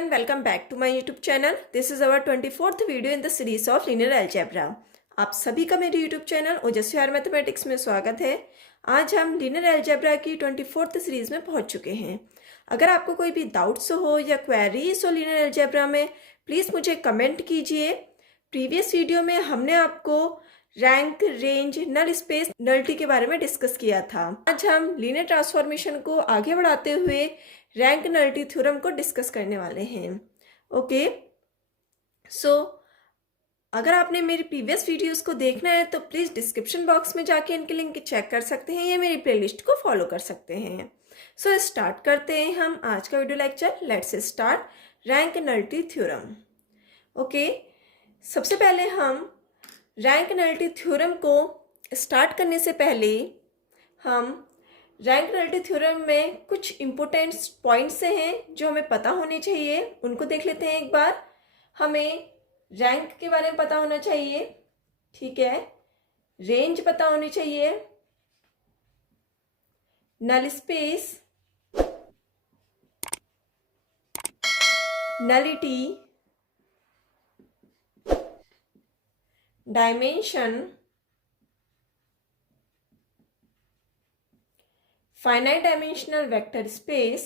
everyone, welcome back to my YouTube channel. This is our 24th video in the series of linear algebra. आप सभी का मेरे YouTube channel ओजस्वी are mathematics में स्वागत है। आज हम लिनियर अलजेब्रा की 24th सीरीज में पहुंच चुके हैं। अगर आपको कोई भी डाउट्स हो या क्वेरीज हो लिनियर अलजेब्रा में, प्लीज़ मुझे कमेंट कीजिए। प्रीवियस वीडियो में हमने आपको rank, range, null space, nullity के बारे में डिस्कस किया था। आज हम लीनियर ट्रांसफॉर्मेशन को आगे बढ़ाते हुए रैंक नलिटी थ्योरम को डिस्कस करने वाले हैं। ओके, सो अगर आपने मेरी प्रीवियस वीडियोस को देखना है तो प्लीज़ डिस्क्रिप्शन बॉक्स में जाके इनके लिंक चेक कर सकते हैं या मेरी प्लेलिस्ट को फॉलो कर सकते हैं। सो स्टार्ट करते हैं हम आज का video lecture. Let's start rank nullity theorem. Okay, सबसे पहले हम रैंक नलिटी थ्योरम को स्टार्ट करने से पहले हम रैंक नलिटी थ्योरम में कुछ इम्पोर्टेंट पॉइंट्स हैं जो हमें पता होने चाहिए, उनको देख लेते हैं एक बार। हमें रैंक के बारे में पता होना चाहिए, ठीक है, रेंज पता होनी चाहिए, null space, nullity, dimension, finite dimensional vector space,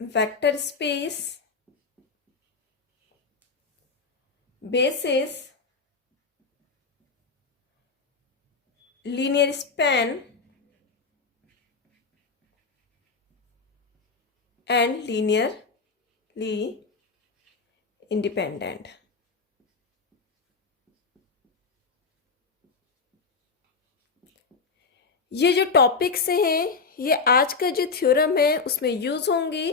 vector space, basis, linear span and linearly independent. ये जो टॉपिक्स हैं ये आज का जो थ्योरम है उसमें यूज होंगे,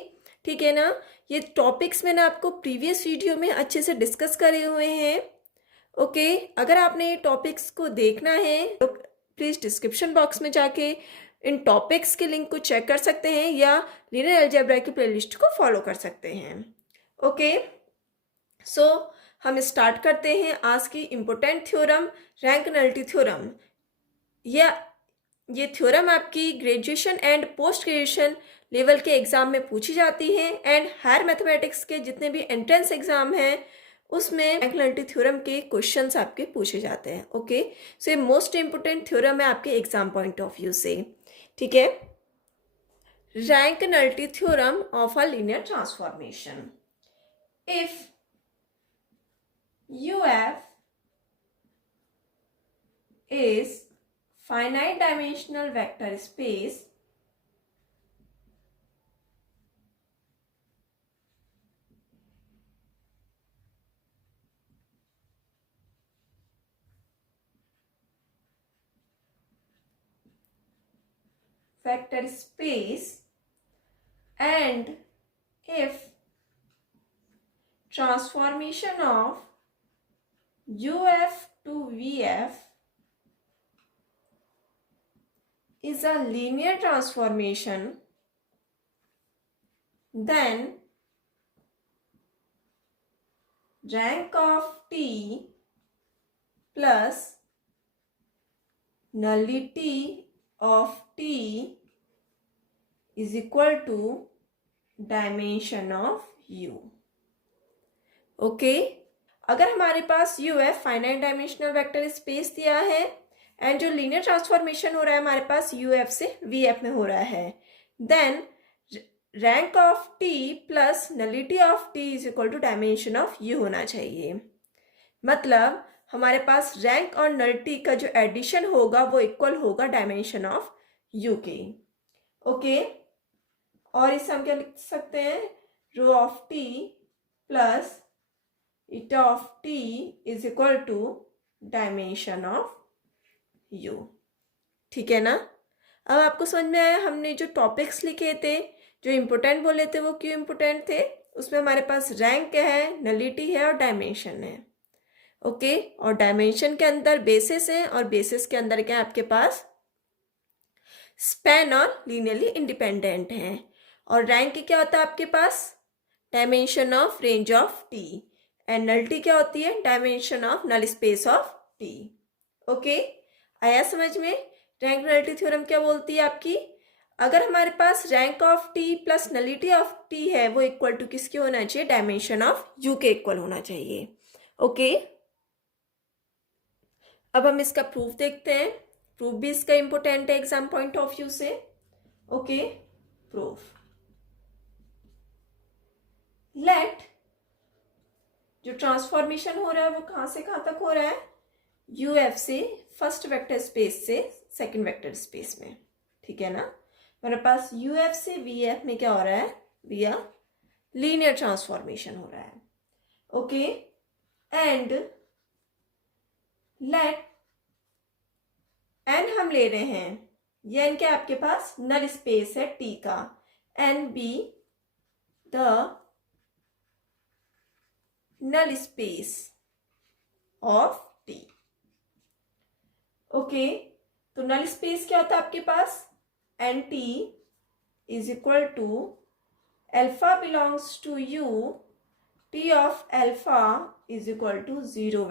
ठीक है ना। ये टॉपिक्स मैंने आपको प्रीवियस वीडियो में अच्छे से डिस्कस करे हुए हैं। ओके, अगर आपने ये टॉपिक्स को देखना है तो प्लीज़ डिस्क्रिप्शन बॉक्स में जाके इन टॉपिक्स के लिंक को चेक कर सकते हैं या लिनियर अलजेब्रा की प्लेलिस्ट को फॉलो कर सकते हैं। ओके, सो हम स्टार्ट करते हैं आज की important theorem, rank nullity theorem. ये थ्योरम आपकी graduation and post graduation level के एग्ज़ाम में पूछी जाती है एंड हायर मैथमेटिक्स के जितने भी एंट्रेंस एग्ज़ाम हैं उसमें रैंक नलिटी थ्योरम के क्वेश्चंस आपके पूछे जाते हैं। ओके, सो ये मोस्ट इम्पोर्टेंट थ्योरम है आपके एग्जाम पॉइंट ऑफ व्यू से, ठीक है। Rank nullity theorem of a linear transformation. If UF is finite dimensional vector space and if transformation of UF to VF is a linear transformation, then rank of T plus nullity of T is equal to dimension of U. Okay, अगर हमारे पास UF finite dimensional vector space दिया है and जो linear transformation हो रहा है हमारे पास UF से VF में हो रहा है, then rank of T plus nullity of T is equal to dimension of U होना चाहिए। मतलब हमारे पास रैंक और नलिटी का जो एडिशन होगा वो इक्वल होगा डायमेंशन ऑफ U के। ओके, और इसे हम क्या लिख सकते हैं, rho of T plus eta of T is equal to dimension of U, ठीक है ना। अब आपको समझ में आया हमने जो टॉपिक्स लिखे थे, जो इम्पोर्टेंट बोले थे वो क्यों इम्पोर्टेंट थे। उसमें हमारे पास रैंक है, नलिटी है और डायमेंशन है। ओके, और डायमेंशन के अंदर बेसिस है और बेसिस के अंदर क्या है आपके पास स्पैन और लीनियरली इंडिपेंडेंट है। और रैंक क्या होता है आपके पास, dimension of range of T, and nullity क्या होती है, dimension of null space of T। Okay, आया समझ में? रैंक नलिटी थ्योरम क्या बोलती है आपकी? अगर हमारे पास rank of T plus nullity of T है वो इक्वल टू किसके होना चाहिए? डायमेंशन ऑफ यू के इक्वल होना चाहिए। ओके, अब हम इसका प्रूफ देखते हैं। प्रूफ भी इसका इंपॉर्टेंट है एग्जाम पॉइंट ऑफ व्यू से। Okay, proof. लेट जो ट्रांसफॉर्मेशन हो रहा है वो कहां से कहां तक हो रहा है? यूएफ से फर्स्ट वेक्टर स्पेस से सेकंड वेक्टर स्पेस में, ठीक है ना? हमारे पास यूएफ से वीएफ में क्या हो रहा है? विया लीनियर ट्रांसफॉर्मेशन हो रहा है। ओके, एंड लेट एन हम ले रहे हैं, ये एन क्या आपके पास? नल स्पेस है टी का। N be the null space of T. Okay, तो नल स्पेस क्या होता है आपके पास? N T is equal to alpha belongs to U, T of alpha is equal to 0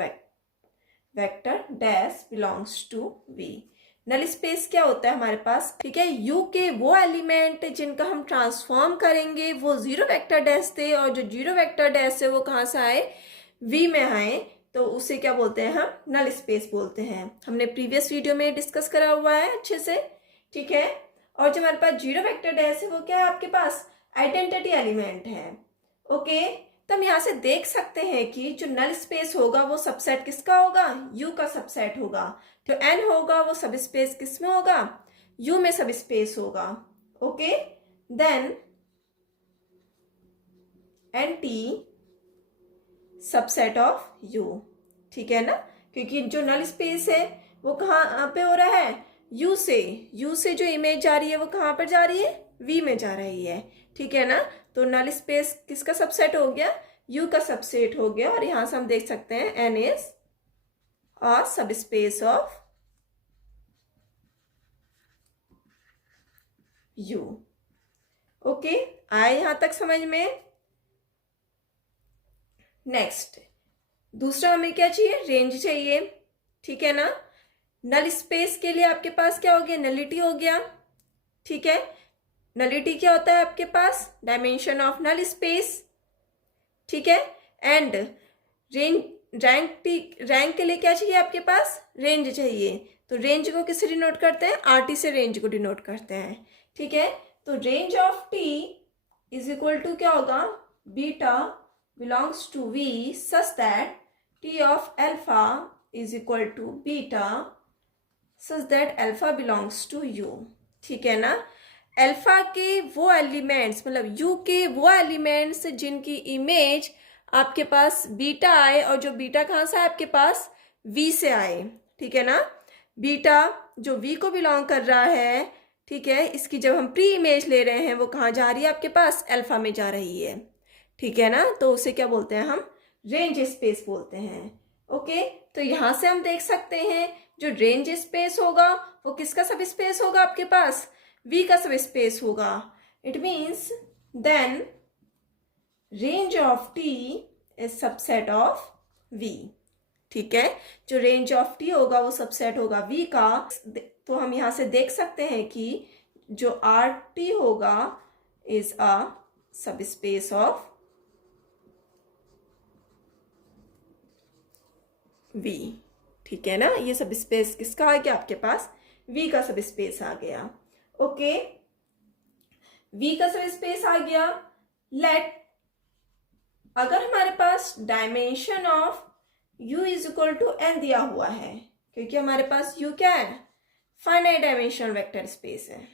vector dash belongs to V. Null space क्या होता है हमारे पास? ठीक है, यू के वो एलिमेंट जिनका हम ट्रांसफॉर्म करेंगे वो 0 वेक्टर डैश थे, और जो 0 वेक्टर डैश है वो कहाँ से आए? वी में आए, तो उसे क्या बोलते हैं हम? नल स्पेस बोलते हैं। हमने प्रीवियस वीडियो में डिस्कस करा हुआ है अच्छे से, ठीक है। और जो हमारे पास 0 वेक्टर डैश है वो क्या है आपके पास? आइडेंटिटी एलिमेंट है। ओके, तो हम यहाँ से देख सकते हैं कि जो नल स्पेस होगा वो सबसेट किसका होगा? यू का सबसेट होगा। जो एन होगा वो सब स्पेस किस में होगा? यू में सब स्पेस होगा। Okay, then N T subset of U, ठीक है ना? क्योंकि जो नल स्पेस है वो कहाँ पे हो रहा है? यू से जो इमेज जा रही है वो कहाँ पर जा रही है? वी में जा रही है, ठीक है ना? तो नल स्पेस किसका सबसेट हो गया? यू का सबसेट हो गया। और यहां से हम देख सकते हैं एन इज अ सब स्पेस ऑफ यू। ओके, आए यहां तक समझ में? नेक्स्ट, दूसरा हमें क्या चाहिए? रेंज चाहिए, ठीक है ना? नल स्पेस के लिए आपके पास क्या हो गया? नलिटी हो गया, ठीक है। नलिटी क्या होता है आपके पास? डायमेंशन ऑफ नल स्पेस, ठीक है। एंड रैंक के लिए क्या चाहिए आपके पास? रेंज चाहिए। तो रेंज को किससे डिनोट करते हैं? आरटी से रेंज को डिनोट करते हैं, ठीक है। तो range of T is equal to क्या होगा? Beta belongs to V such that T of alpha is equal to beta such that alpha belongs to U, ठीक है ना? अल्फा के वो एलिमेंट्स, मतलब यू के वो एलिमेंट्स जिनकी इमेज आपके पास बीटा आए, और जो बीटा कहाँ से आए आपके पास? वी से आए, ठीक है ना? बीटा जो वी को बिलोंग कर रहा है, ठीक है, इसकी जब हम प्री इमेज ले रहे हैं वो कहाँ जा रही है आपके पास? अल्फा में जा रही है, ठीक है ना? तो उसे क्या बोलते हैं हम? रेंज स्पेस बोलते हैं। ओके, तो यहां से हम देख सकते हैं जो रेंज स्पेस होगा वो किसका सब स्पेस होगा आपके पास? वी का सब स्पेस होगा। It means then range of T is subset of V, ठीक है। जो रेंज ऑफ टी होगा वो सबसेट होगा वी का। तो हम यहां से देख सकते हैं कि जो आर टी होगा इज अ सब स्पेस ऑफ वी, ठीक है ना? ये सब स्पेस किसका आ गया आपके पास? वी का सब स्पेस आ गया। ओके, वी का सब स्पेस आ गया। लेट अगर हमारे पास dimension of u is equal to n दिया हुआ है, क्योंकि हमारे पास u क्या है? फाइनाइट डायमेंशनल वेक्टर स्पेस है,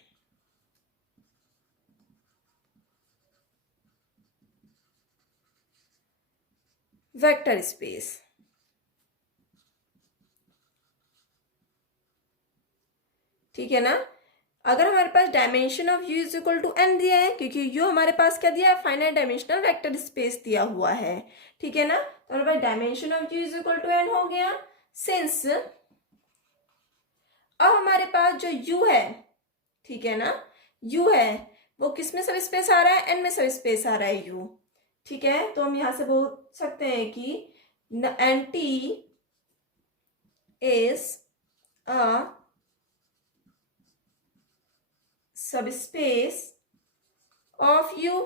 वेक्टर स्पेस, ठीक है ना? अगर हमारे पास dimension of u is equal to n दिया है, क्योंकि u हमारे पास क्या दिया है? फाइनाइट डायमेंशनल वेक्टर स्पेस दिया हुआ है, ठीक है ना? तो हमारे पास dimension of u is equal to n हो गया। सिंस अब हमारे पास जो u है, ठीक है ना, u है वो किस में सब स्पेस आ रहा है? n में सब स्पेस आ रहा है u, ठीक है। तो हम यहां से बोल सकते हैं कि N T is a subspace of U,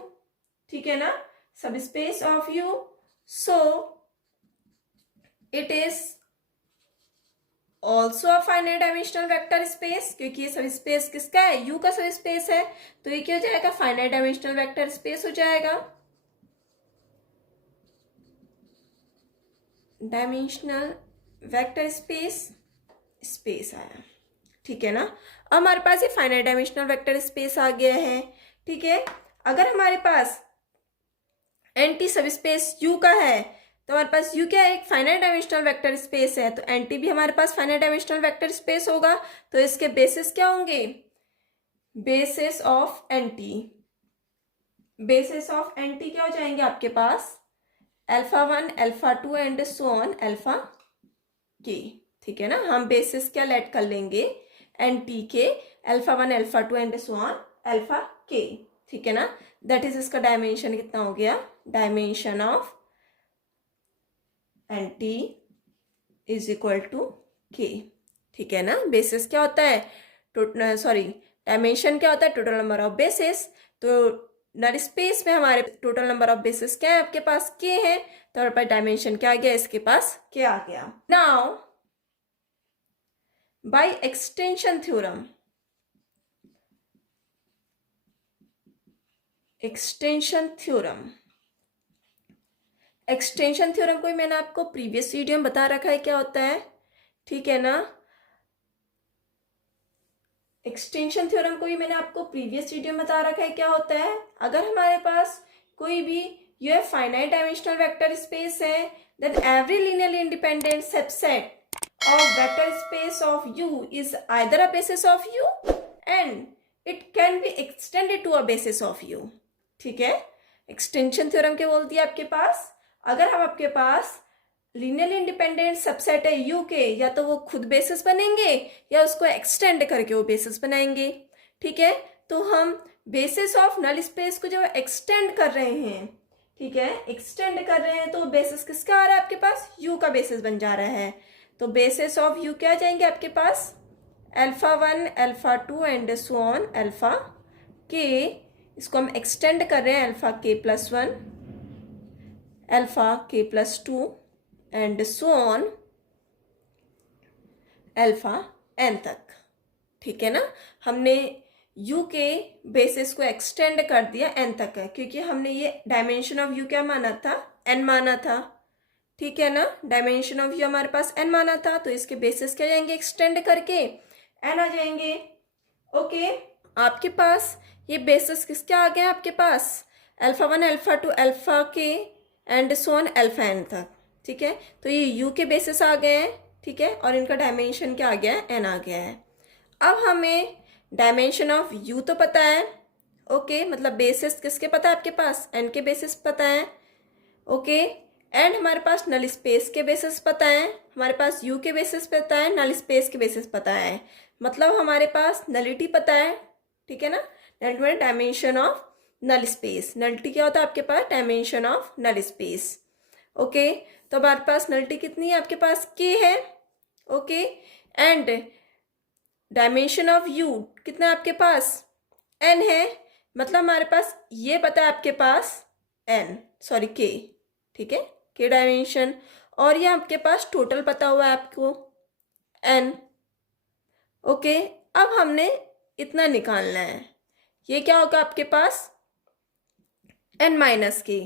ठीक है ना, subspace of U, so it is also a finite dimensional vector space, क्योंकि ये सब स्पेस किसका है, U का सब स्पेस है, तो ये क्या हो जाएगा, फाइनाइट डायमेंशनल वेक्टर स्पेस हो जाएगा, डायमेंशनल वेक्टर स्पेस, स्पेस आया, ठीक है ना। अब हमारे पास ये फाइनाइट डायमेंशनल वेक्टर स्पेस आ गया है, ठीक है। अगर हमारे पास एंटी सब स्पेस U का है तो हमारे पास U क्या है, एक फाइनाइट डायमेंशनल वेक्टर स्पेस है, तो एंटी भी हमारे पास फाइनाइट डायमेंशनल वेक्टर स्पेस होगा, तो इसके बेसिस क्या होंगे, basis of anti, basis of anti क्या हो जाएंगे आपके पास, α1 α2 एंड सो ऑन अल्फा के, ठीक है ना। हम बेसिस क्या लेट कर लेंगे, एंटी के, α1 α2 एंड सो ऑन अल्फा के, ठीक है ना। दैट इज इसका डायमेंशन कितना हो गया, dimension of N T is equal to K, ठीक है ना। बेसिस क्या होता है, सॉरी डायमेंशन क्या होता है, टोटल नंबर ऑफ बेसिस, तो नल स्पेस में हमारे टोटल नंबर ऑफ बेसिस क्या है आपके पास, के है, तो हमारे पास डायमेंशन क्या आ गया, इसके पास क्या आ गया। Now by extension theorem, extension theorem, extension theorem को मैंने आपको प्रीवियस वीडियो में बता रखा है क्या होता है, ठीक है ना। एक्सटेंशन थ्योरम को भी मैंने आपको प्रीवियस वीडियो में बता रखा है क्या होता है। अगर हमारे पास कोई भी U finite dimensional vector space है, then every linearly independent subset of vector space of U is either a basis of U and it can be extended to a basis of U, ठीक है। Extension theorem क्या बोलती है आपके पास, अगर हम आपके पास लीनियरली इंडिपेंडेंट सबसेट है U के, या तो वो खुद बेसिस बनेंगे या उसको एक्सटेंड करके वो बेसिस बनाएंगे, ठीक है। तो हम बेसिस ऑफ नल स्पेस को जब एक्सटेंड कर रहे हैं, ठीक है, एक्सटेंड कर रहे हैं, तो बेसिस किसका आ रहा है आपके पास, U का बेसिस बन जा रहा है, तो बेसिस ऑफ U क्या आ जाएंगे आपके पास, α1 α2 एंड सो ऑन अल्फा के, इसको हम एक्सटेंड कर रहे हैं alpha K plus 1, alpha K plus 2 and so on alpha n तक, ठीक है ना। हमने U के बेसिस को एक्सटेंड कर दिया n तक है, क्योंकि हमने ये डायमेंशन ऑफ U क्या माना था, n माना था, ठीक है ना। डायमेंशन ऑफ U हमारे पास n माना था, तो इसके बेसिस क्या जाएंगे, एक्सटेंड करके n आ जाएंगे, ओके। आपके पास ये बेसिस किसके आ गए आपके पास, α1 α2 alpha K and so on alpha n तक, ठीक है। तो ये U के बेसिस आ गए हैं, ठीक है, और इनका डायमेंशन क्या आ गया है, n आ गया है। अब हमें डायमेंशन ऑफ U तो पता है, ओके, मतलब बेसिस किसके पता है आपके पास, n के बेसिस पता है, ओके, एंड हमारे पास नल स्पेस के बेसिस पता है, हमारे पास U के बेसिस पता है, नल स्पेस के बेसिस पता है, मतलब हमारे पास नलिटी पता है, ठीक है ना। Nullity dimension of null space, nullity क्या होता है आपके पास, dimension of null space, okay. तो हमारे पास नलिटी कितनी है आपके पास, k है, okay, and dimension of U कितना है आपके पास, n है, मतलब हमारे पास ये पता है आपके पास k, ठीक है, k डायमेंशन, और ये आपके पास टोटल पता हुआ है आपको n, ओके। अब हमने इतना निकालना है, ये क्या होगा आपके पास n माइनस के,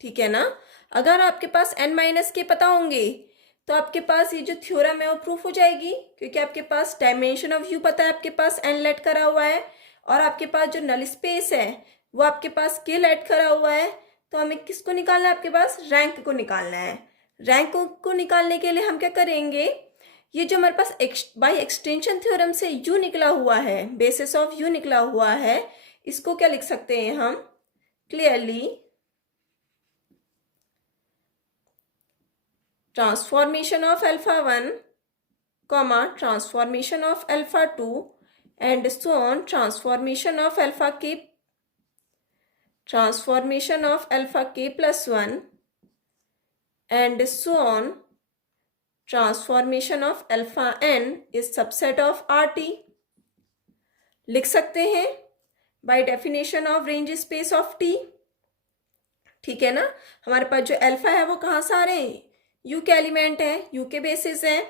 ठीक है ना। अगर आपके पास n माइनस के पता होंगे तो आपके पास ये जो थ्योरम है वो प्रूफ हो जाएगी, क्योंकि आपके पास डायमेंशन ऑफ U पता है, आपके पास n लेट करा हुआ है, और आपके पास जो नल स्पेस है वो आपके पास k लेट करा हुआ है, तो हमें किसको निकालना है, आपके पास रैंक को निकालना है। रैंक को निकालने के लिए हम क्या करेंगे, ये जो हमारे पास बाय एक्सटेंशन थ्योरम से U निकला हुआ है, बेसिस ऑफ U निकला हुआ है, इसको क्या लिख सकते हैं हम, clearly transformation of α1 comma transformation of α2 and so on, transformation of alpha k, transformation of alpha k plus 1 and so on, transformation of alpha N is subset of R T. लिख सकते हैं by definition of range space of T. ठीक है ना, हमारे पास जो alpha है वो कहाँ से आ रहे हैं, यू के एलिमेंट है, यू के बेसिस है।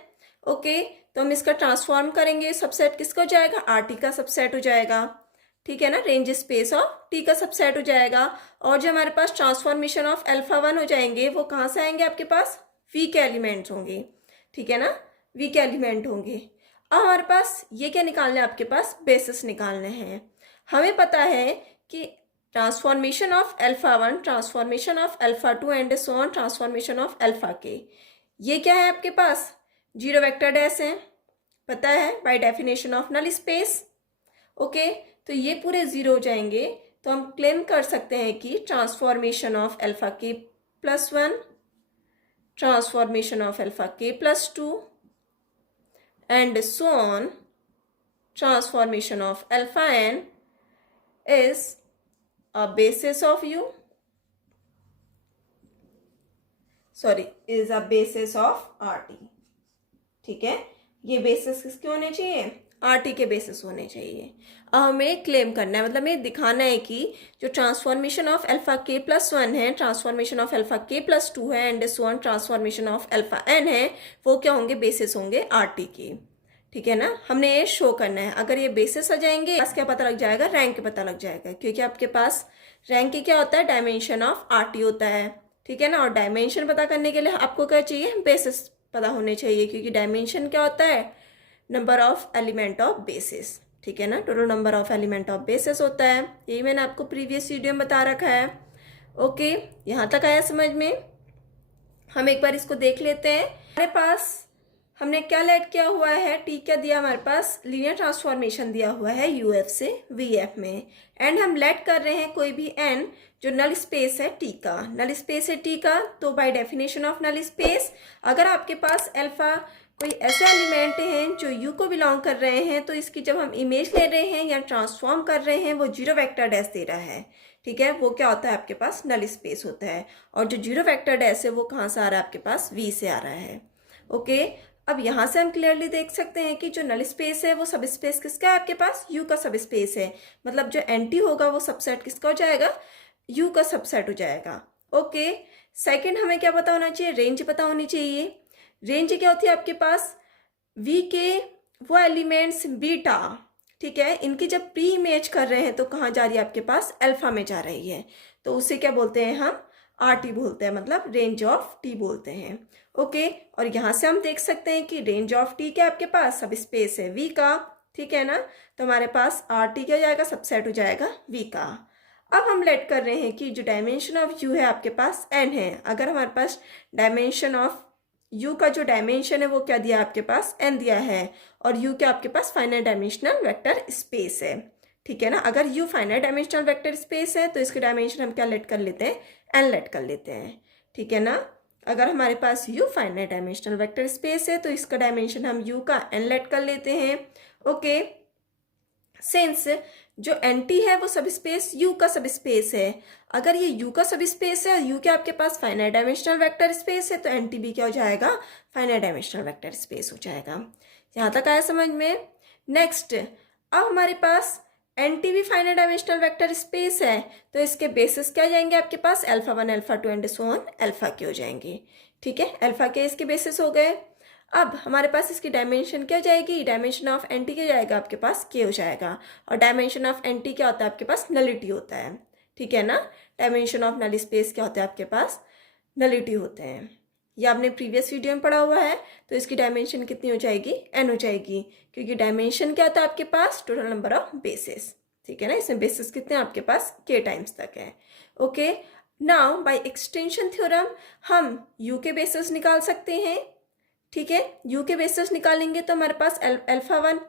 ओके, तो हम इसका ट्रांसफॉर्म करेंगे, सबसेट किसका हो जाएगा, आर टी का सबसेट हो जाएगा। ठीक है ना, रेंज स्पेस ऑफ टी का सबसेट हो जाएगा। और जो हमारे पास ट्रांसफॉर्मेशन ऑफ अल्फा वन हो जाएंगे वो कहाँ से आएंगे, आपके पास वी के एलिमेंट्स होंगे। ठीक है ना, वी के एलिमेंट होंगे। अब हमारे पास ये क्या निकालना है, आपके पास बेसिस निकालने हैं। हमें पता है कि transformation of alpha one, transformation of alpha two and so on, transformation of alpha के, ये क्या है आपके पास, जीरो वेक्टर डैश है, पता है by definition of null space. Okay, तो ये पूरे जीरो हो जाएंगे। तो हम क्लेम कर सकते हैं कि transformation of alpha K plus one, transformation of alpha K plus two and so on, transformation of alpha N is a basis of u, sorry, is a basis of RT। ठीक है, ये basis किसके होने चाहिए, RT के basis होने चाहिए। अब हमें क्लेम करना है, मतलब हमें दिखाना है कि जो transformation of alpha K plus one है, transformation of alpha K plus two है and so on, transformation of alpha N है, वो क्या होंगे, बेसिस होंगे RT के। ठीक है ना, हमने ये शो करना है। अगर ये बेसिस आ जाएंगे, पास क्या पता लग जाएगा, रैंक पता लग जाएगा, क्योंकि आपके पास रैंक क्या होता है, डायमेंशन ऑफ आरटी होता है। ठीक है ना, और डायमेंशन पता करने के लिए आपको क्या चाहिए, बेसिस पता होने चाहिए, क्योंकि डायमेंशन क्या होता है, number of element of basis. ठीक है ना, total number of element of basis होता है। यही मैंने आपको प्रीवियस वीडियो में बता रखा है। ओके, यहाँ तक आया समझ में। हम एक बार इसको देख लेते हैं। हमारे पास हमने क्या लेट किया हुआ है, टी क्या दिया हमारे पास, लीनियर ट्रांसफॉर्मेशन दिया हुआ है यूएफ से वीएफ में, एंड हम लेट कर रहे हैं कोई भी एन जो नल स्पेस है टी का, नल स्पेस है टी का। तो by definition of null space, अगर आपके पास अल्फा कोई ऐसे एलिमेंट हैं जो यू को बिलोंग कर रहे हैं, तो इसकी जब हम इमेज ले रहे हैं या ट्रांसफॉर्म कर रहे हैं, वो जीरो वेक्टर डैश दे रहा है। ठीक है, वो क्या होता है, आपके पास नल स्पेस होता है। और जो जीरो वेक्टर डैश है वो कहाँ से आ रहा है, आपके पास वी से आ रहा है। ओके, अब यहाँ से हम क्लियरली देख सकते हैं कि जो नल स्पेस है वो सब स्पेस किसका है, आपके पास यू का सब स्पेस है। मतलब जो एंटी होगा वो सबसेट किसका हो जाएगा, यू का सबसेट हो जाएगा। ओके, सेकंड हमें क्या पता होना चाहिए, रेंज पता होनी चाहिए। रेंज क्या होती है आपके पास, वी के वो एलिमेंट्स बीटा, ठीक है, इनकी जब प्री इमेज कर रहे हैं तो कहाँ जा रही है, आपके पास अल्फा में जा रही है, तो उसे क्या बोलते हैं हम, आर टी बोलते हैं, मतलब रेंज ऑफ टी बोलते हैं। ओके, और यहाँ से हम देख सकते हैं कि रेंज ऑफ टी क्या आपके पास सब स्पेस है वी का। ठीक है ना, तो हमारे पास आर टी क्या हो जाएगा, सबसेट हो जाएगा वी का। अब हम लेट कर रहे हैं कि जो डायमेंशन ऑफ यू है आपके पास एन है। अगर हमारे पास डायमेंशन ऑफ यू का जो डायमेंशन है वो क्या दिया आपके पास, एन दिया है, और यू क्या आपके पास फाइनाइट डायमेंशनल वेक्टर स्पेस है। ठीक है ना, अगर you finite dimensional vector space है तो इसके डायमेंशन हम क्या लेट कर लेते हैं, एन लेट कर लेते हैं। ठीक है ना, अगर हमारे पास U finite dimensional vector space है तो इसका डायमेंशन हम यू का एन लेट कर लेते हैं। ओके, सिंस जो एंटी है वो सब स्पेस यू का सब स्पेस है, अगर ये यू का सब स्पेस है और यू के आपके पास फाइनाइट डायमेंशनल वेक्टर स्पेस है, तो एंटी भी क्या हो जाएगा, फाइनाइट डायमेंशनल वेक्टर स्पेस हो जाएगा। यहाँ तक आया समझ में। नेक्स्ट, अब हमारे पास एंटी भी फाइनाइट डायमेंशनल वेक्टर स्पेस है, तो इसके बेसिस क्या जाएंगे आपके पास, alpha one alpha two and so on alpha के हो जाएंगे। ठीक है, अल्फा के इसके बेसिस हो गए। अब हमारे पास इसकी डायमेंशन क्या जाएगी, डायमेंशन ऑफ एंटी क्या जाएगा, आपके पास के हो जाएगा। और डायमेंशन ऑफ एंटी क्या होता है, आपके पास नलिटी होता है। ठीक है ना, डायमेंशन ऑफ नल स्पेस क्या होता है, आपके पास नलिटी होते हैं। ये आपने प्रीवियस वीडियो में पढ़ा हुआ है। तो इसकी डायमेंशन कितनी हो जाएगी, एन हो जाएगी, क्योंकि डायमेंशन क्या था आपके पास, टोटल नंबर ऑफ बेसिस। ठीक है ना, इसमें बेसिस कितने आपके पास, के टाइम्स तक है। Okay, now by extension theorem हम यू के बेसिस निकाल सकते हैं। ठीक है, यू के बेसिस निकालेंगे तो हमारे पास अल्फा वन,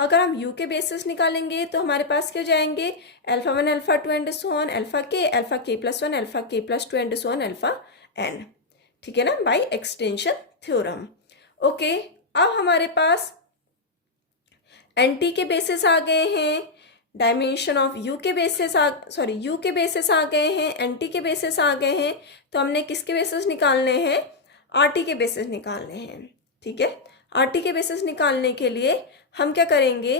अगर हम यू के बेसिस निकालेंगे तो हमारे पास क्या जाएंगे, alpha one alpha two and so on alpha K plus one alpha K plus two and so on alpha N. ठीक है ना, बाय एक्सटेंशन थ्योरम। ओके, अब हमारे पास एंटी के बेसिस आ गए हैं, डायमेंशन ऑफ यू के बेसिस यू के बेसिस आ गए हैं, एंटी के बेसिस आ गए हैं, तो हमने किसके बेसिस निकालने हैं, आर टी के बेसिस निकालने हैं। ठीक है। RT के बेसिस निकालने के लिए हम क्या करेंगे,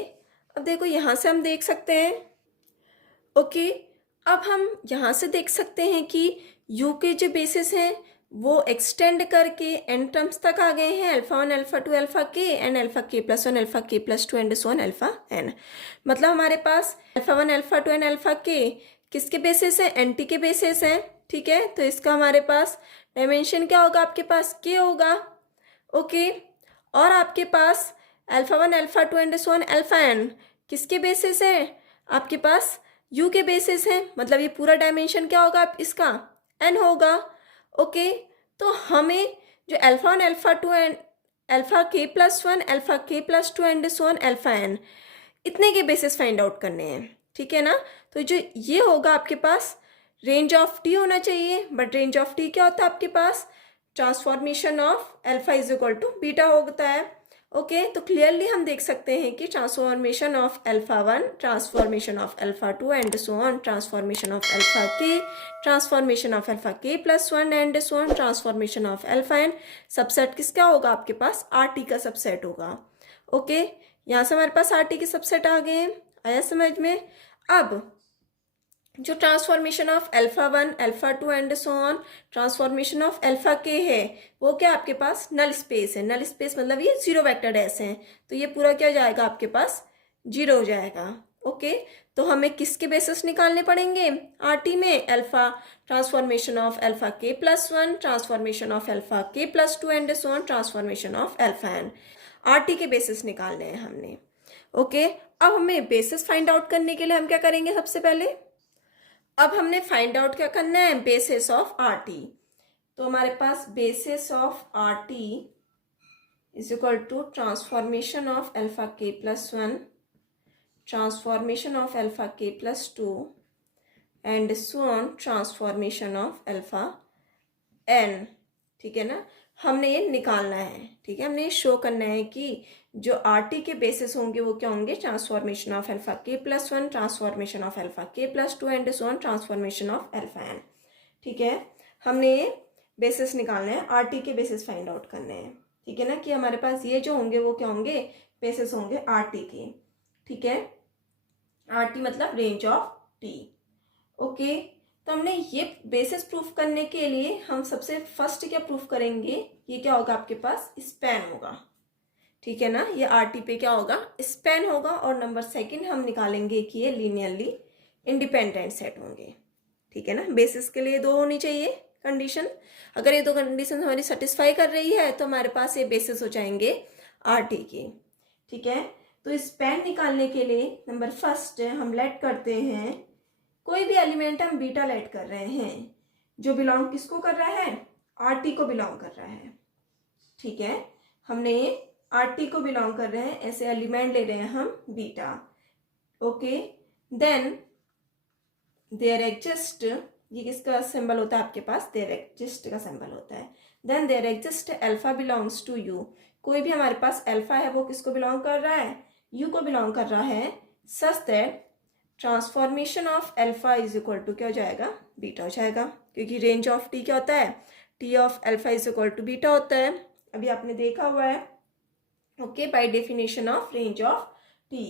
अब देखो यहाँ से हम देख सकते हैं, ओके, अब हम यहाँ से देख सकते हैं कि U के जो बेसिस हैं वो एक्सटेंड करके एन टर्म्स तक आ गए हैं, alpha 1 alpha 2 alpha K and alpha K plus 1 alpha K plus 2 and so on alpha N. मतलब हमारे पास alpha 1 alpha 2 and alpha K किसके बेसिस हैं, NT के बेसिस हैं, ठीक है। तो इसका हमारे पास डायमेंशन क्या होगा, आपके पास K होगा, ओके। और आपके पास alpha 1 alpha 2 and so on alpha N किसके बेसिस है, आपके पास U के बेसिस हैं, मतलब ये पूरा डायमेंशन क्या होगा इसका, N होगा, ओके। तो हमें जो alpha 1 alpha 2 and alpha K plus 1 alpha K plus 2 and so on alpha N इतने के बेसिस फाइंड आउट करने हैं, ठीक है ना। तो जो ये होगा आपके पास रेंज ऑफ टी होना चाहिए, बट रेंज ऑफ टी क्या होता है आपके पास, transformation of alpha is equal to beta होता है, ओके। तो क्लियरली हम देख सकते हैं कि transformation of alpha 1, transformation of alpha 2 and so on, transformation of alpha K, transformation of alpha K plus 1 and so on, transformation of alpha N, subset किसका होगा आपके पास, RT का सबसेट होगा, ओके। यहाँ से हमारे पास RT के सबसेट आ गए हैं, आया समझ में। अब जो transformation of alpha 1 alpha 2 and so on, transformation of alpha के है वो क्या आपके पास नल स्पेस है, नल स्पेस मतलब ये जीरो वेक्टर ऐसे हैं, तो ये पूरा क्या हो जाएगा आपके पास, जीरो हो जाएगा, ओके। तो हमें किसके बेसिस निकालने पड़ेंगे, RT में alpha transformation of alpha K plus 1, transformation of alpha K plus 2 and so on, transformation of alpha N, RT के बेसिस निकालने हैं हमने, ओके। अब हमें बेसिस फाइंड आउट करने के लिए हम क्या करेंगे, सबसे पहले अब हमने फाइंड आउट क्या करना है, बेसिस ऑफ RT। तो हमारे पास basis of RT is equal to transformation of alpha K plus 1, transformation of alpha K plus 2 and so on, transformation of alpha N, ठीक है ना। हमने ये निकालना है, ठीक है, हमने ये शो करना है कि जो RT के बेसिस होंगे वो क्या होंगे, transformation of alpha K plus 1, transformation of alpha K plus 2 and so on, transformation of alpha N, ठीक है। हमने ये बेसिस निकालना है, RT के बेसिस फाइंड आउट करने हैं, ठीक है ना, कि हमारे पास ये जो होंगे वो क्या होंगे, बेसिस होंगे RT के, ठीक है। RT मतलब रेंज ऑफ T, ओके। तो हमने ये बेसिस प्रूफ करने के लिए हम सबसे फर्स्ट क्या प्रूफ करेंगे, ये क्या होगा आपके पास, स्पैन होगा, ठीक है ना। ये RT पे क्या होगा, स्पैन होगा। और नंबर सेकंड हम निकालेंगे कि ये लीनियरली इंडिपेंडेंट सेट होंगे, ठीक है ना। बेसिस के लिए दो होनी चाहिए कंडीशन, अगर ये दो कंडीशन हमारी सेटिस्फाई कर रही है तो हमारे पास ये बेसिस हो जाएंगे RT के, ठीक है। तो स्पैन निकालने के लिए नंबर फर्स्ट हम लेट करते हैं, कोई भी एलिमेंट हम बीटा लेट कर रहे हैं जो बिलोंग किसको कर रहा है, RT को बिलोंग कर रहा है, ठीक है। हमने RT को बिलोंग कर रहे हैं, ऐसे एलिमेंट ले रहे हैं हम beta, okay. Then there exist, ये किसका सिंबल होता है आपके पास, देयर एग्जिस्ट का सिंबल होता है। Then there exist alpha belongs to U, कोई भी हमारे पास अल्फा है वो किसको बिलोंग कर रहा है, U को बिलोंग कर रहा है, such that transformation of alpha is equal to क्या हो जाएगा, बीटा हो जाएगा, क्योंकि रेंज ऑफ T क्या होता है, T of alpha is equal to beta होता है, अभी आपने देखा हुआ है, okay, by definition of range of T।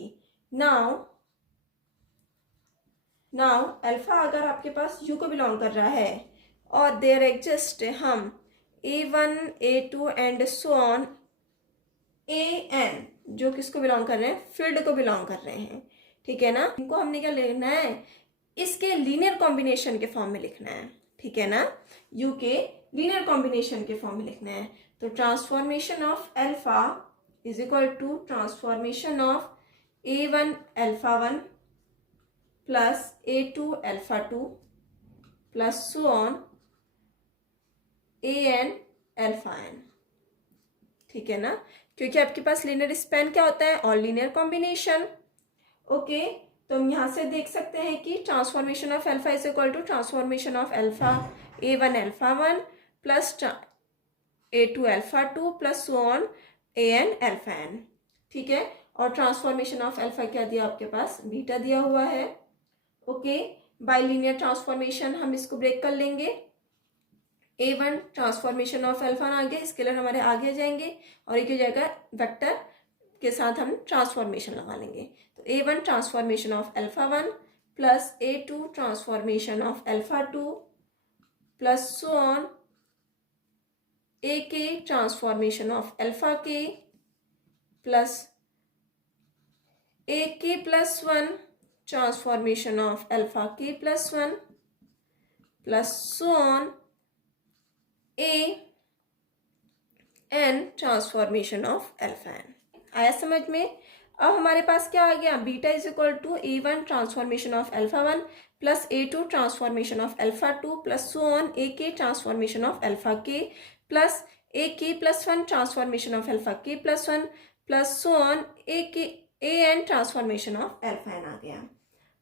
Now alpha अगर आपके पास U को बिलोंग कर रहा है और देयर एग्जिस्ट हम A1 A2 and so on AN जो किसको बिलोंग कर रहे हैं, फील्ड को बिलोंग कर रहे हैं, ठीक है ना। इनको हमने क्या लिखना है, इसके लीनियर कॉम्बिनेशन के फॉर्म में लिखना है, ठीक है ना, U के लीनियर कॉम्बिनेशन के फॉर्म में लिखना है। तो transformation of alpha is equal to transformation of A1 alpha 1 plus A2 alpha 2 plus so on AN alpha n, ठीक है ना, क्योंकि आपके पास लीनियर स्पैन क्या होता है, और लीनियर कॉम्बिनेशन, ओके। तो हम यहाँ से देख सकते हैं कि transformation of alpha is equal to transformation of alpha A1 alpha 1 plus A2 alpha 2 plus so on AN alpha n, ठीक है। और ट्रांसफॉर्मेशन ऑफ अल्फा क्या दिया आपके पास, बीटा दिया हुआ है, ओके। बाय लीनियर ट्रांसफॉर्मेशन हम इसको ब्रेक कर लेंगे, A1 ट्रांसफॉर्मेशन ऑफ अल्फा आ गया, स्केलर हमारे आगे आ जाएंगे और एक हो जाएगा वेक्टर के साथ हम ट्रांसफॉर्मेशन लगा लेंगे। तो A1 transformation of alpha 1 plus A2 transformation of alpha 2 plus so on AK transformation of alpha K plus AK plus 1 transformation of alpha K plus 1 plus so on AN transformation of alpha N. आया समझ में? अब हमारे पास क्या आ गया, beta is equal to A1 transformation of alpha 1 plus A2 transformation of alpha 2 plus so on AK transformation of alpha K plus AK plus 1 transformation of alpha K plus 1 plus so on AN transformation of alpha N आ गया।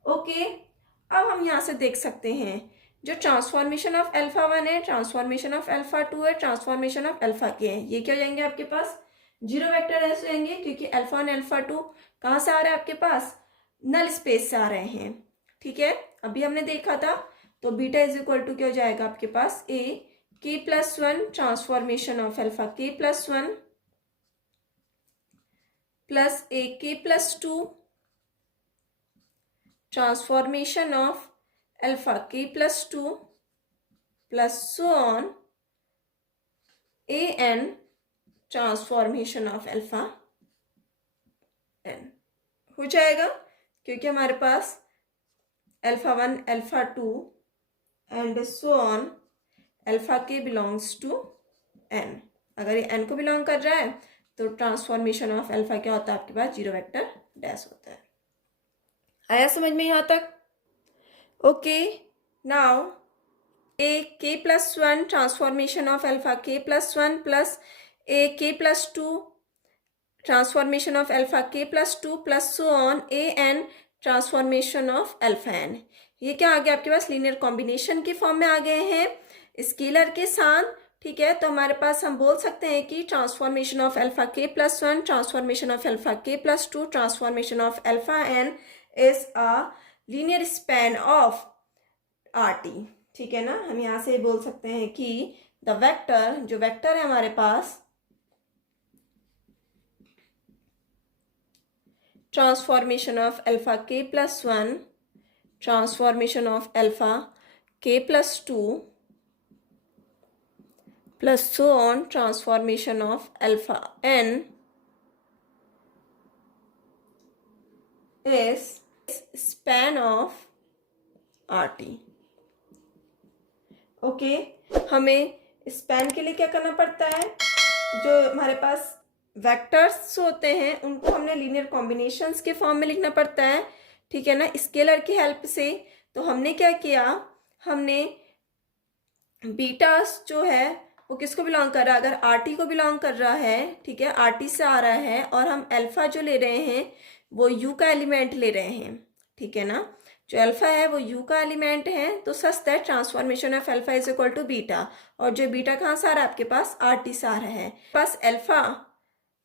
Okay, अब हम यहाँ से देख सकते हैं जो ट्रांसफॉर्मेशन ऑफ अल्फा 1 है, ट्रांसफॉर्मेशन ऑफ अल्फा 2 है, ट्रांसफॉर्मेशन ऑफ अल्फा के है, ये क्या हो जाएंगे आपके पास जीरो वेक्टर ऐसे होंगे, क्योंकि अल्फा 1 अल्फा 2 कहाँ से आ रहे हैं आपके पास, नल स्पेस से आ रहे हैं। ठीक है, अभी हमने देखा था। तो बीटा इज इक्वल टू क्या हो जाएगा आपके पास AK plus 1 transformation of alpha K plus 1 plus AK plus 2 transformation of alpha K plus 2 plus so on AN transformation of alpha N हो जाएगा, क्योंकि हमारे पास alpha 1 alpha 2 and so on alpha K belongs to n। अगर ये n को belong कर रहा है तो ट्रांसफॉर्मेशन ऑफ अल्फा क्या होता है आपके पास, जीरो वेक्टर डैश होता है। आया समझ में यहाँ तक? Okay, now AK plus 1 transformation of alpha K plus 1 plus AK plus 2 transformation of alpha K plus 2 plus so on AN transformation of alpha N. ये क्या आ गया आपके पास, लीनियर कॉम्बिनेशन के फॉर्म में आ गए हैं स्केलर के साथ। ठीक है, तो हमारे पास हम बोल सकते हैं कि transformation of alpha K plus 1 transformation of alpha K plus 2 transformation of alpha N is a linear span of RT। ठीक है ना, हम यहाँ से बोल सकते हैं कि द वेक्टर, जो वेक्टर है हमारे पास transformation of alpha K plus 1 transformation of alpha K plus 2 plus so on transformation of alpha n is span of RT। Okay, हमें स्पैन के लिए क्या करना पड़ता है, जो हमारे पास वेक्टर्स होते हैं उनको हमने लीनियर कॉम्बिनेशंस के फॉर्म में लिखना पड़ता है। ठीक है ना, स्केलर की हेल्प से। तो हमने क्या किया, हमने बीटास जो है वो किसको बिलोंग कर रहा है, अगर RT को बिलोंग कर रहा है, ठीक है, RT से आ रहा है, और हम अल्फा जो ले रहे हैं वो U का एलिमेंट ले रहे हैं। ठीक है ना, जो अल्फा है वो U का एलिमेंट है, तो such that transformation of alpha is equal to beta. और जो बीटा कहाँ से आ रहा है आपके पास, RT से आ रहा है। पास अल्फा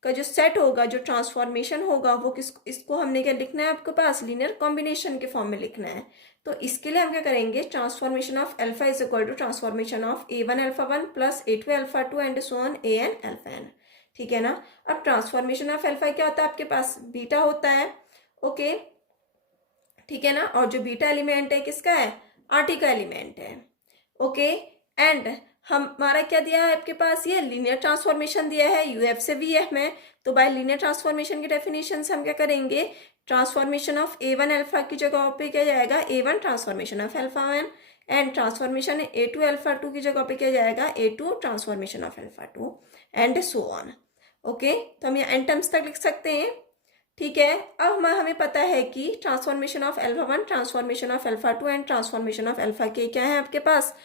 का जो सेट होगा, जो ट्रांसफॉर्मेशन होगा, वो इसको हमने क्या लिखना है आपके पास, लीनियर कॉम्बिनेशन के फॉर्म में लिखना है। तो इसके लिए हम क्या करेंगे, transformation of alpha is equal to transformation of A1 alpha 1 plus A2 alpha 2 and so on AN alpha N. ठीक है ना, अब ट्रांसफॉर्मेशन ऑफ अल्फा क्या होता है आपके पास, बीटा होता है। ओके, ठीक है ना, और जो बीटा एलिमेंट है किसका है, RT का एलिमेंट है। ओके, एंड हमारा क्या दिया है आपके पास, ये लीनियर ट्रांसफॉर्मेशन दिया है UF से VF में। तो बाय लीनियर ट्रांसफॉर्मेशन की डेफिनेशन से हम क्या करेंगे, ट्रांसफॉर्मेशन ऑफ A1 अल्फा की जगह पे क्या जाएगा, A1 transformation of alpha 1 and transformation A2 alpha 2 की जगह पे क्या जाएगा, A2 transformation of alpha 2 and so on. Okay, तो हम यहाँ एन टर्म्स तक लिख सकते हैं। ठीक है, अब हमें पता है कि transformation of alpha 1 transformation of alpha 2 and transformation of alpha के क्या है आपके पास,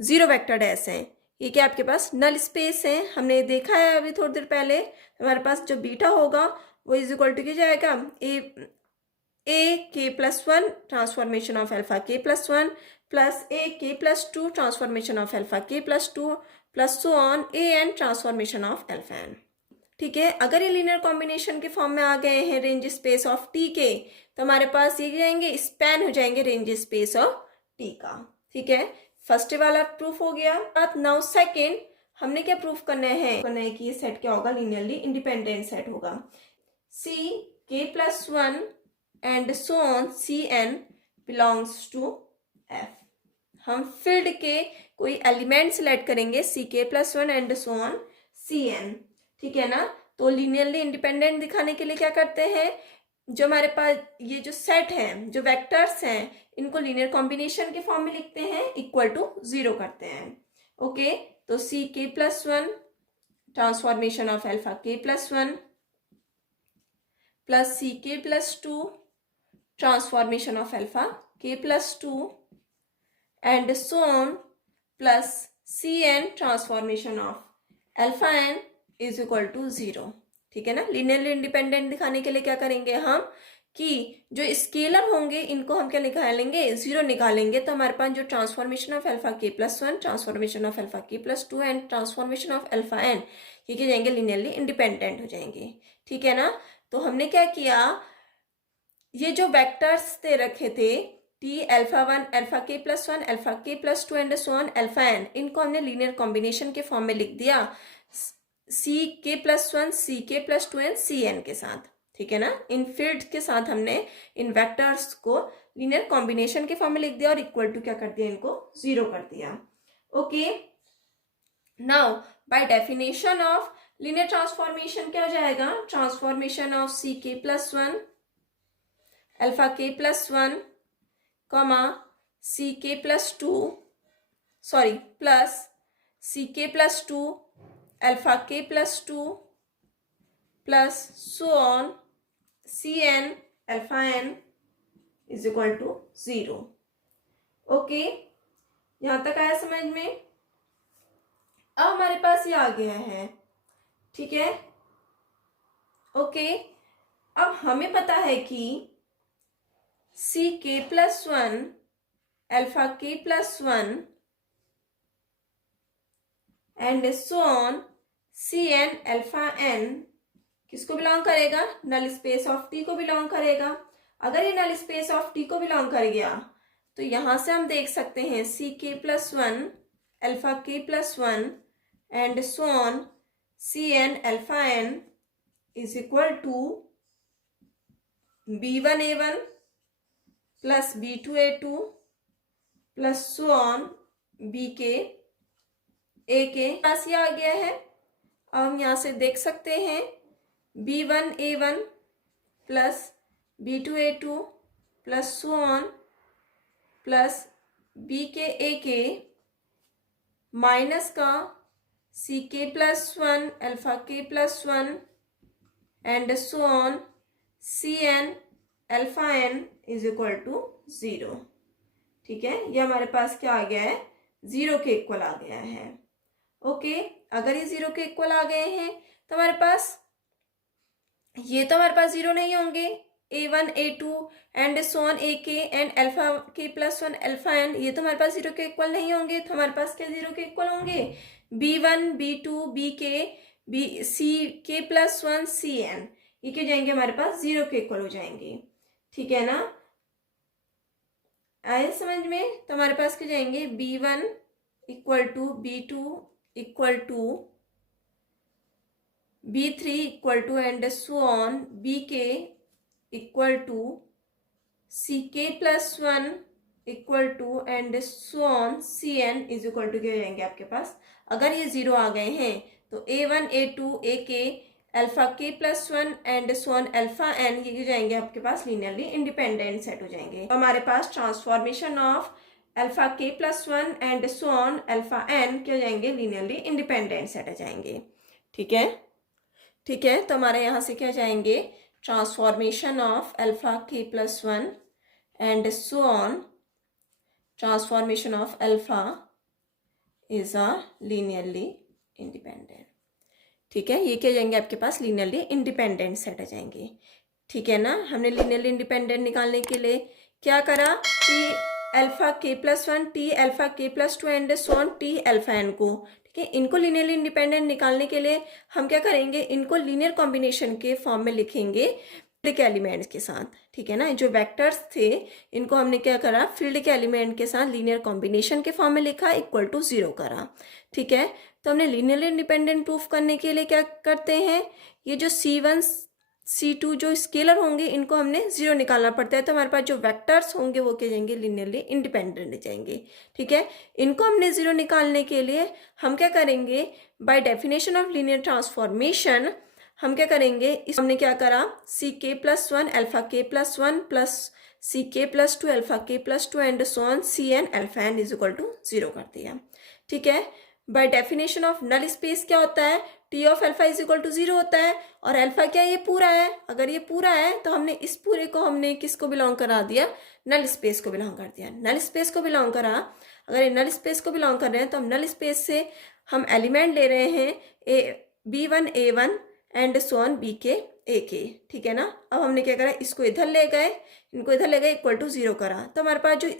जीरो वेक्टर डैश है। ये क्या आपके पास नल स्पेस है, हमने देखा है अभी थोड़ी देर पहले। हमारे पास जो बीटा होगा वो इज इक्वल टू क्या जाएगा, AK plus 1 transformation of alpha K plus 1 plus AK plus 2 transformation of alpha K plus 2 plus so on AN transformation of alpha n। ठीक है, अगर ये लीनियर कॉम्बिनेशन के फॉर्म में आ गए हैं रेंज स्पेस ऑफ T के, तो हमारे पास ये जाएंगे स्पैन हो जाएंगे रेंज स्पेस ऑफ T का। ठीक है, फर्स्ट वाला प्रूफ हो गया। नाउ सेकेंड हमने क्या प्रूफ करना है कि ये सेट क्या होगा, लीनियरली इंडिपेंडेंट सेट होगा। C K plus one and so on C N belongs to F. हम फील्ड के कोई एलिमेंट सेलेक्ट करेंगे C K plus one and so on C N, ठीक है ना। तो लीनियरली इंडिपेंडेंट दिखाने के लिए क्या करते हैं, जो हमारे पास ये जो सेट है, जो वेक्टर्स हैं, इनको लीनियर कॉम्बिनेशन के फॉर्म में लिखते हैं, इक्वल टू 0 करते हैं। ओके, तो C K plus one transformation of alpha K plus one plus C K plus two transformation of alpha K plus two and so on plus C N transformation of alpha N is equal to 0, ठीक है ना। Linearly independent दिखाने के लिए क्या करेंगे हम कि जो स्केलर होंगे इनको हम क्या निकालेंगे, 0 निकालेंगे। तो हमारे पास जो transformation of alpha K plus one, transformation of alpha K plus two and transformation of alpha N, ये क्या जाएंगे, लीनियरली इंडिपेंडेंट हो जाएंगे, ठीक है ना। तो हमने क्या किया, ये जो वेक्टर्स दे रखे थे T alpha one, alpha K plus one, alpha K plus two and so on alpha N, इनको हमने लीनियर कॉम्बिनेशन के फॉर्म में लिख दिया सी K plus one, C K plus two and C N के साथ, ठीक है ना। इन फील्ड के साथ हमने इन वेक्टर्स को लीनियर कॉम्बिनेशन के फॉर्म में लिख दिया और इक्वल टू क्या कर दिया, इनको 0 कर दिया। Okay, now by definition of linear transformation क्या हो जाएगा, transformation of C K plus one, alpha K plus one, comma C K plus two, sorry plus C K plus two, alpha K plus two plus so on C N alpha N is equal to 0। Okay, यहां तक आया समझ में। अब हमारे पास ये आ गया है, ठीक है। ओके, अब हमें पता है कि C K plus one, alpha K plus one and so on C N alpha N किसको बिलोंग करेगा, नल स्पेस ऑफ टी को बिलोंग करेगा। अगर ये नल स्पेस ऑफ टी को बिलोंग कर गया तो यहां से हम देख सकते हैं C K plus one, alpha K plus one and so on C N alpha N is equal to B1A1 plus B2A2 plus so on BK पास ये आ गया है। अब हम यहाँ से देख सकते हैं B1A1 plus B2A2 plus so on plus BK minus का CK plus one, alpha K plus one and so on CN alpha N is equal to 0, ठीक है। ये हमारे पास क्या आ गया है, 0 के इक्वल आ गया है। ओके, अगर ये 0 के इक्वल आ गए हैं तो हमारे पास ये तो हमारे पास 0 नहीं होंगे, A1 A2 and so on AK and alpha K plus one alpha N, ये तो हमारे पास 0 के इक्वल नहीं होंगे। तो हमारे पास क्या 0 के इक्वल होंगे, B1 B2 BK CK plus one CN, ये क्या जाएंगे हमारे पास 0 के इक्वल हो जाएंगे, ठीक है ना। आए समझ में। तो हमारे पास क्या जाएंगे, B1 equal to B2 equal to B3 equal to and so on BK equal to CK plus one equal to and so on CN is equal to क्या हो जाएंगे आपके पास। अगर ये 0 आ गए हैं तो A1 A2 AK alpha K plus one and so on alpha N, ये जाएंगे आपके पास लीनियरली इंडिपेंडेंट सेट हो जाएंगे। तो हमारे पास transformation of alpha K plus one and so on alpha N क्या हो जाएंगे, लीनियरली इंडिपेंडेंट सेट हो जाएंगे, ठीक है। ठीक है, तो हमारे यहाँ से क्या जाएंगे, transformation of alpha K plus one and so on transformation of alpha is a linearly independent, ठीक है। ये क्या जाएंगे आपके पास, लीनियरली इंडिपेंडेंट सेट आ जाएंगे, ठीक है ना। हमने लीनियरली इंडिपेंडेंट निकालने के लिए क्या करा, T alpha K plus one, T alpha K plus two and so on T alpha N को, ठीक है। इनको लीनियरली इंडिपेंडेंट निकालने के लिए हम क्या करेंगे, इनको लीनियर कॉम्बिनेशन के फॉर्म में लिखेंगे। के एलिमेंट्स के साथ, ठीक है ना। जो वेक्टर्स थे इनको हमने क्या करा, फील्ड के एलिमेंट के साथ लीनियर कॉम्बिनेशन के फॉर्म में लिखा, इक्वल टू 0 करा, ठीक है। तो हमने लीनियरली इंडिपेंडेंट प्रूफ करने के लिए क्या करते हैं, ये जो C1 C2 जो स्केलर होंगे इनको हमने 0 निकालना पड़ता है, तो हमारे पास जो वेक्टर्स होंगे वो क्या जाएंगे, लीनियरली इंडिपेंडेंट जाएंगे, ठीक है। इनको हमने 0 निकालने के लिए हम क्या करेंगे, by definition of linear transformation हम क्या करेंगे, इस हमने क्या करा, CK+1 अल्फा K+1 प्लस CK+2 अल्फा K+2 and so on CN alpha n is equal to 0 कर दिया, ठीक है। By definition of null space क्या होता है, T of alpha is equal to 0 होता है, और अल्फा क्या ये पूरा है, अगर ये पूरा है तो हमने इस पूरे को हमने किसको बिलोंग करा दिया, नल स्पेस को बिलोंग कर दिया। नल स्पेस को बिलोंग करा, अगर ये नल स्पेस को बिलोंग कर रहे हैं तो हम नल स्पेस से हम एलिमेंट ले रहे हैं B1 A1 and so on BK AK, ठीक है ना। अब हमने क्या करा, इसको इधर ले गए, इनको इधर ले गए, इक्वल टू 0 करा, तो हमारे पास जो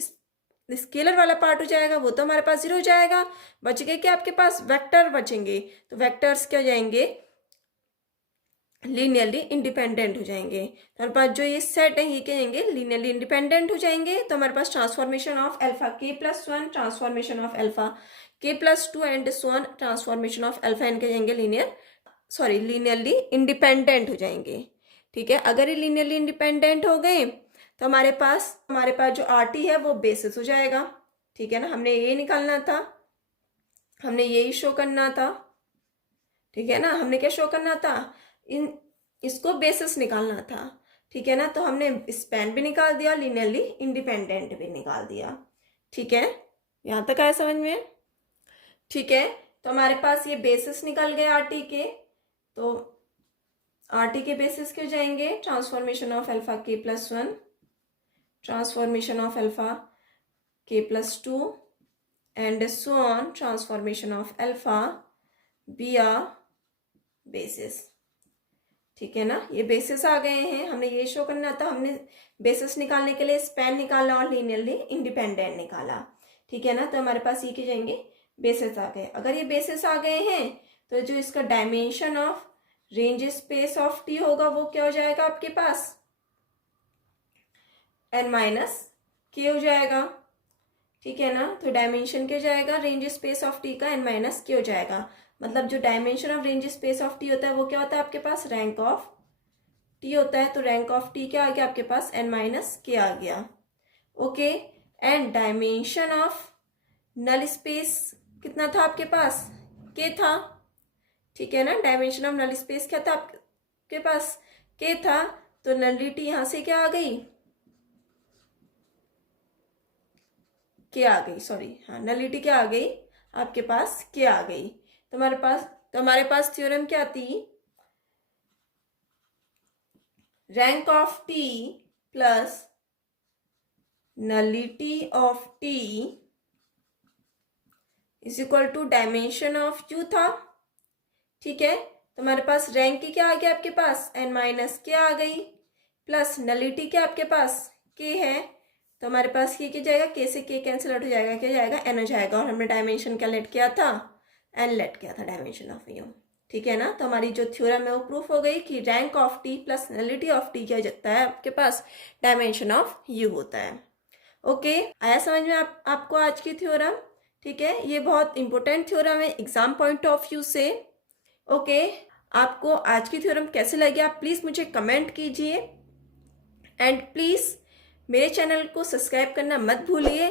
स्केलर वाला पार्ट हो जाएगा वो तो हमारे पास 0 हो जाएगा, बच गए क्या आपके पास, वेक्टर बचेंगे, तो वेक्टर्स क्या हो जाएंगे, लीनियरली इंडिपेंडेंट हो जाएंगे। तो हमारे पास जो ये सेट है ये क्या जाएंगे, लीनियरली इंडिपेंडेंट हो जाएंगे। तो हमारे पास transformation of alpha K+1, transformation of alpha K+2 and so on transformation of alpha n के जाएंगे लीनियरली इंडिपेंडेंट हो जाएंगे, ठीक है। अगर ये लीनियरली इंडिपेंडेंट हो गए तो हमारे पास जो RT है वो बेसिस हो जाएगा, ठीक है ना। हमने ये निकालना था, हमने यही शो करना था, ठीक है ना। हमने क्या शो करना था, इसको बेसिस निकालना था, ठीक है ना। तो हमने स्पैन भी निकाल दिया, लीनियरली इंडिपेंडेंट भी निकाल दिया, ठीक है। यहाँ तक आया समझ में, ठीक है। तो हमारे पास ये बेसिस निकल गए RT के, तो RT के बेसिस क्यों जाएंगे, transformation of alpha K+1, transformation of alpha K+2 and so on transformation of alpha बिया बेसिस, ठीक है ना। ये बेसिस आ गए हैं, हमने ये शो करना था, हमने बेसिस निकालने के लिए स्पैन निकाला और लीनियरली इंडिपेंडेंट निकाला, ठीक है ना। तो हमारे पास ये क्या जाएंगे, बेसिस आ गए। अगर ये बेसिस आ गए हैं तो जो इसका dimension of range space of T होगा वो क्या हो जाएगा आपके पास, n-k हो जाएगा, ठीक है ना। तो डायमेंशन क्या हो जाएगा, रेंज स्पेस ऑफ T का n-k हो जाएगा, मतलब जो dimension of range space of T होता है वो क्या होता है आपके पास, रैंक ऑफ T होता है। तो रैंक ऑफ T क्या आ गया आपके पास, n-k आ गया, okay. And dimension of null space कितना था आपके पास, k था, ठीक है ना। डायमेंशन ऑफ नल स्पेस क्या था आपके पास, k था। तो नलिटी यहां से क्या आ गई, k आ गई, सॉरी, हाँ, नलिटी क्या आ गई आपके पास, k आ गई। तो हमारे पास थ्योरम क्या थी, rank of T plus nullity of T is equal to dimension of U था, ठीक है। तो हमारे पास रैंक की क्या आ गया आपके पास, n-k आ गई, प्लस नलिटी क्या आपके पास k है, तो हमारे पास ये क्या जाएगा, k से k कैंसिल आउट हो जाएगा, क्या जाएगा, n हो जाएगा। और हमने डायमेंशन क्या लेट किया था, n लेट किया था डायमेंशन ऑफ U, ठीक है ना। तो हमारी जो थ्योरम है वो प्रूफ हो गई कि rank of T plus nullity of T क्या जाता है आपके पास, डायमेंशन ऑफ U होता है, ओके। आया समझ में आपको आज की थ्योरम, ठीक है। ये बहुत इंपॉर्टेंट थ्योरम है एग्जाम पॉइंट ऑफ व्यू से, ओके। आपको आज की थ्योरम कैसे लगी आप प्लीज़ मुझे कमेंट कीजिए, एंड प्लीज़ मेरे चैनल को सब्सक्राइब करना मत भूलिए,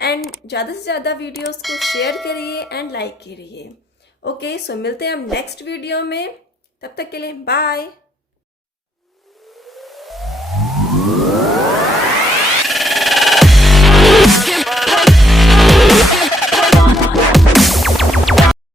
एंड ज़्यादा से ज़्यादा वीडियोस को शेयर करिए एंड लाइक करिए, ओके। सो मिलते हैं हम नेक्स्ट वीडियो में, तब तक के लिए बाय।